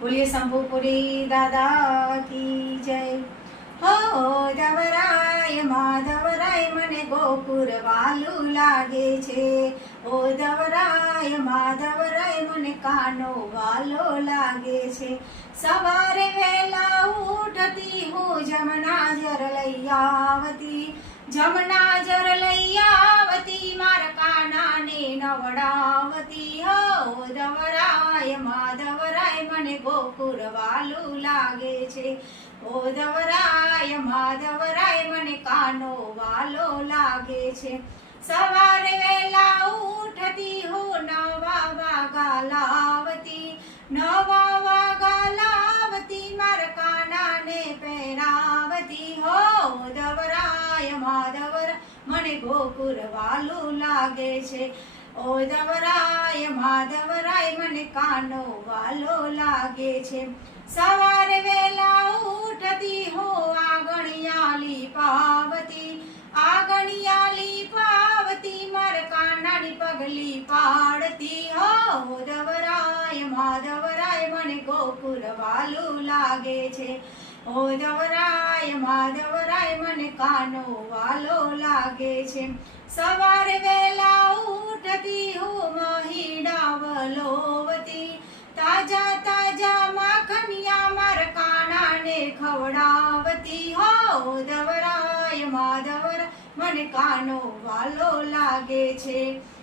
बोलिए शंभुपुरी दादा की जय। हो दवराय माधवराय मने गोकुर वालू लागे छे। ओ दवराय माधवराय मने कानो वालो लागे छे। सवारे वेला उठती हूँ जमनाजर लैया आवती। जमनाजर लैया आवती मारा काना ने नवडावती। हो दवराय माधवराय मने गोकुर वालू लागे छे। ओ दवराय माधवराय मने कानो वालो लागे छे। सवारे वेला उठती हूँ नवा वागा लावती। नवा वागा लावती मारा काना ने पहेरावती। हो दवराय माधवर मने गोकुर वालू लागे छे। ओ दवराय माधवराय मने कानो वालो लागे छे। सवारे वेला उठती हूँ आगणियाली पावती। आगणियाली पावती मारा कानानी पगली पाड़ती। हो दवराय माधवराय मने गोकुर वालू लागे छे। ओ दवराय माधवराय मने कानो वालो लागे छे। सवारे वेला उठती हूँ महिड़ा वलोवती। ताजा ताजा माखनिया मारा काना ने खवडावती। हो दवराय माधवर मने कानो वालो लागे छे।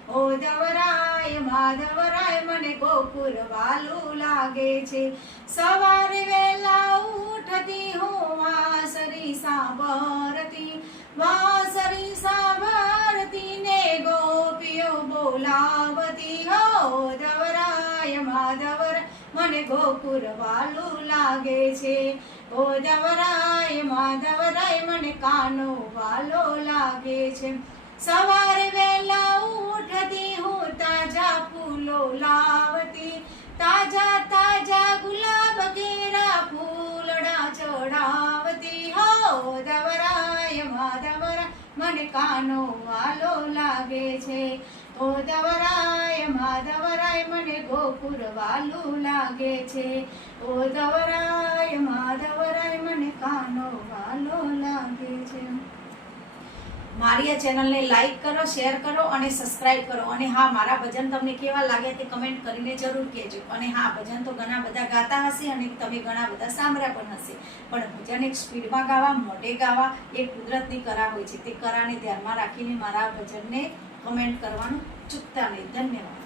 ओ दवराय माधवराय मने गोकुर वालू लागे छे। सवारे वेला उठती हूँ वासरी सांभरती। वासरी सांभरती ने गोपियो बोलावती। हो दवराय माधवर मने गोकुर वालू लागे छे। ओ दवराय माधवराय मने कानो वालो लागे छे। सवारे वेला उठती हूँ ताजा फूलो लावती। ताजा ताजा गुलाब केरा फूलड़ा चढ़ावती। हो दवराय माधवर मने कानो वालो लागे छे। ओ दवराय माधवराय मने गोकुर वालू लागे छे। ओ दवराय माधवराय मने कानो वालो लागे छे। मारी आ चेनल ने लाइक करो, शेर करो અને સબસ્ક્રાઇબ કરો। અને હા, મારા ભજન તમને કેવા લાગ્યા તે કમેન્ટ કરીને જરૂર કહેજો। અને હા, ભજન તો ઘણા બધા ગાતા હશે અને તમે ઘણા બધા સાંભળ્યા પણ હશે, પણ ભજન એક સ્પીડમાં ગાવા, મોઢે ગાવા એ કુદરતની કળા હોય છે। તે કળાને ધ્યાનમાં રાખીને મારા ભજનને કમેન્ટ કરવાનું ચૂકતા નહીં। ધન્યવાદ।